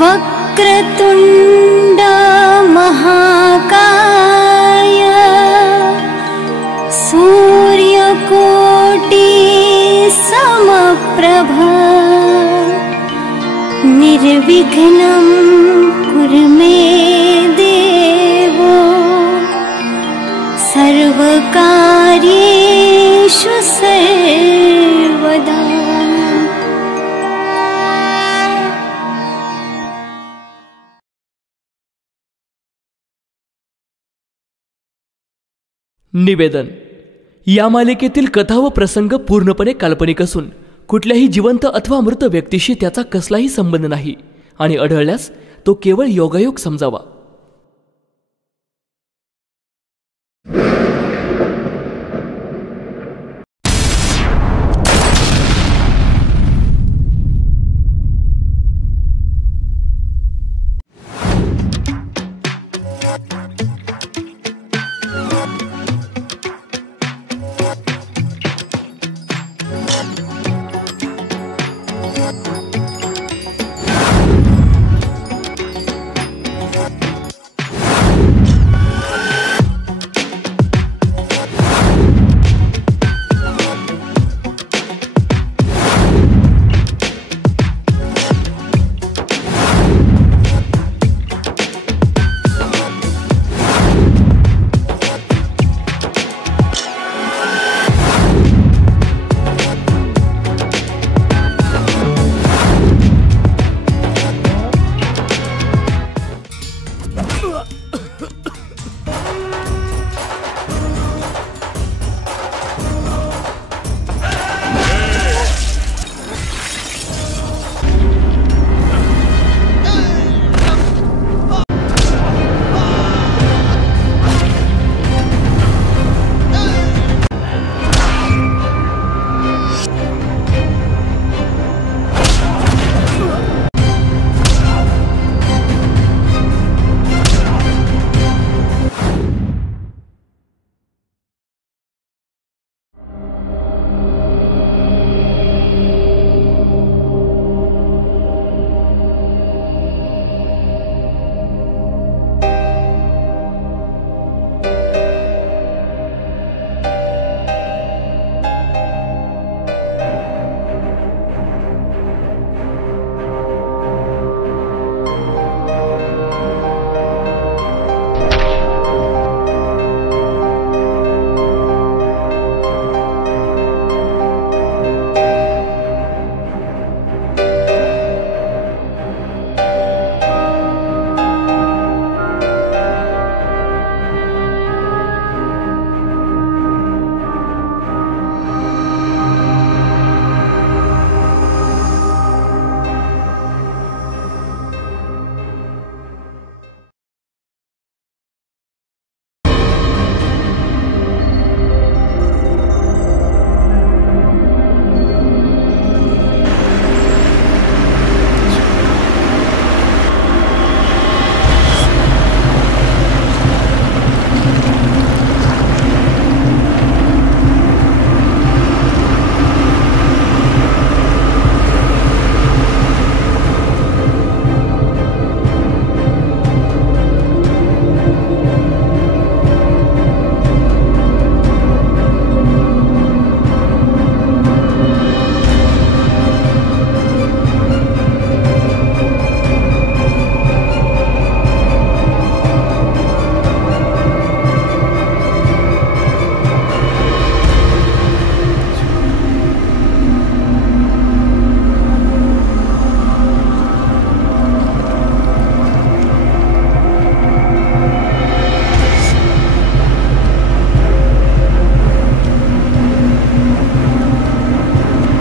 वक्रतुंड महाकाय सूर्यकोटि समप्रभ निर्विघ्नं कुरु मे देवो सर्वकार्येषु सर्वदा। निवेदन: या मालिकेतील कथा व प्रसंग पूर्णपणे काल्पनिक असून कुठल्याही जिवंत अथवा मृत व्यक्तीशी त्याचा कसलाही संबंध नाही आणि आढळल्यास तो केवळ योगायोग समजावा।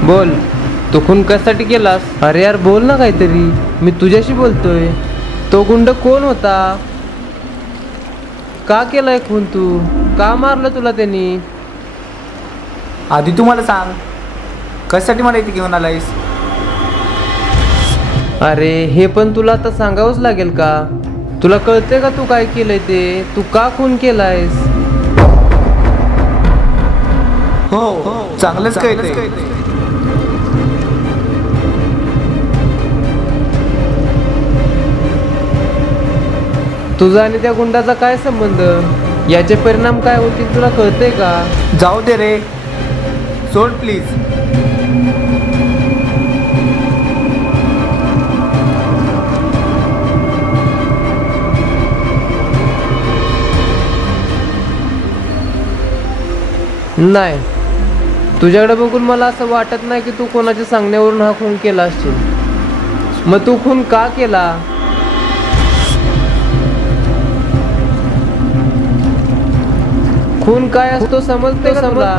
बोल, तू खून कशासाठी केलास? अरे यार बोल ना काहीतरी, मी तुझ्याशी बोलतोय। तो गुंड कोण होता? का केलाय खून तू? का मारलं तुला त्यांनी? आधी तू मला सांग, कशासाठी मला इथे घेऊन आलायस? अरे हे पण तुला आता सांगावंच लागेल का? तुला कळते का तू काय केलंय ते? तू का खून केलायस? हो, चांगलंच कळतंय। तुझा आणि त्या गुंडाचा काय संबंध? याचे परिणाम काय होतील तुला कळतंय का? जाऊ दे रे, सोड प्लीज. नाही, तुझ्याकडे बघून मला असं वाटत नाही की तू कोणाच्या सांगण्यावरून हा खून केला असशील. मग तू खून का केला? खून काय असतो समजते का तुला?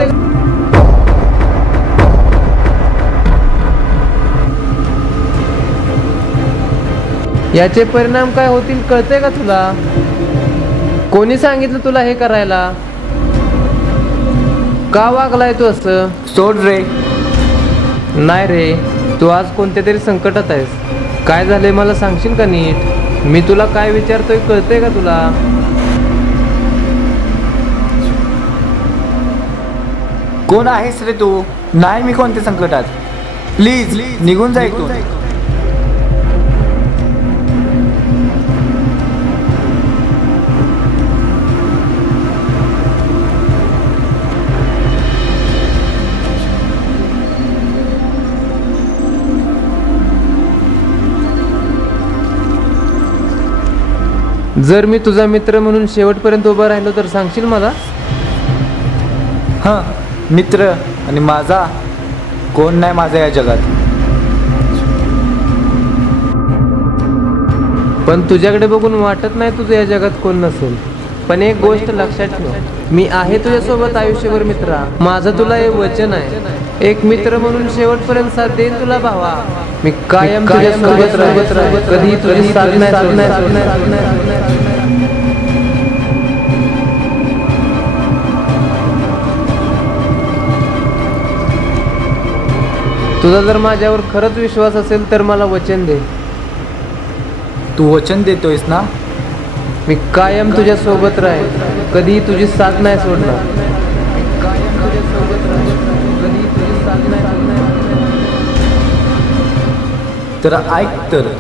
याचे परिणाम काय होतील कळते का तुला? कोणी सांगितलं तुला हे करायला? का वागलाय तू असं? सोड रे. नाही रे, तू आज कोणत्या तरी संकटात आहेस. काय झालंय मला सांगशील का नीट? मी तुला काय विचारतोय कळतंय का तुला? कोण आहेस रे तू? नाही मी कोणत्या संकटात. प्लीज निघून जा इथून. जर मी तुझा मित्र म्हणून शेवटपर्यंत उभा राहिलो तर सांगशील मला? हां, मित्र आणि माझा कोण नाही माझा या जगात. पण तुझ्याकडे बघून वाटत नाही तुझं या जगात कोण नसेल. पण एक गोष्ट लक्षात ठेव, मी आहे तुझ्यासोबत आयुष्यभर मित्रा. माझं तुला हे वचन आहे, एक मित्र म्हणून शेवटपर्यंत साथ देईन तुला भावा. मी कायम तुझ्यासोबत राहीन, कधी तुझी साथ नाही सोडणार. तुझा जर माझ्यावर खरंच विश्वास असेल तर मला वचन दे. तू वचन देतोयस ना? मी कायम तुझ्या सोबत राहीन, कधी तुझी साथ नाही सोडणार. तर ऐक तर.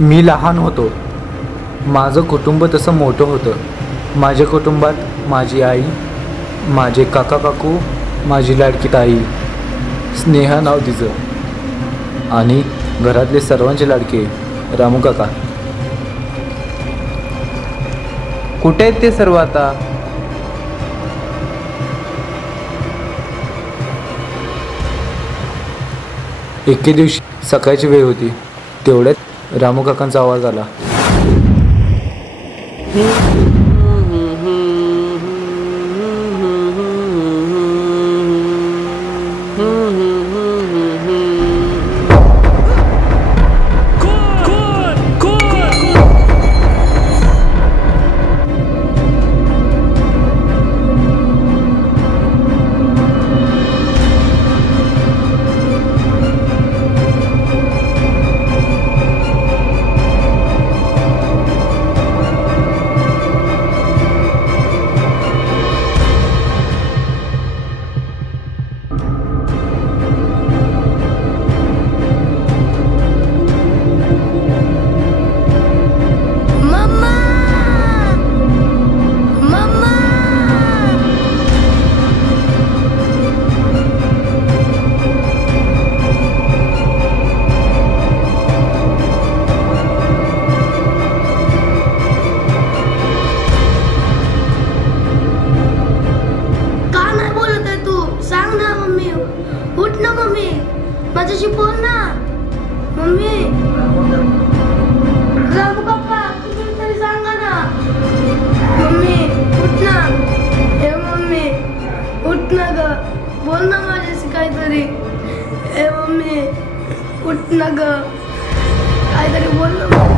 मी लहान होतो, माझं कुटुंब तसं मोठं होतं. माझ्या कुटुंबात माझी आई, माझे काका काकू, माझी लाडकी ताई स्नेहा नाव तिचं, आणि घरातले सर्वांचे लाडके रामू काका. कुठे आहेत ते सर्व आता? एके दिवशी सकाळची वेळ होती, तेवढ्यात रामू काकांचा आवाज आला. माझ्याशी बोल ना मम्मी. रामू पप्पा तुम्ही तरी सांगा ना. मम्मी उठ ना, हे मम्मी उठ ना ग. बोल ना माझ्याशी काहीतरी. ए मम्मी उठ ना ग, काहीतरी बोल ना.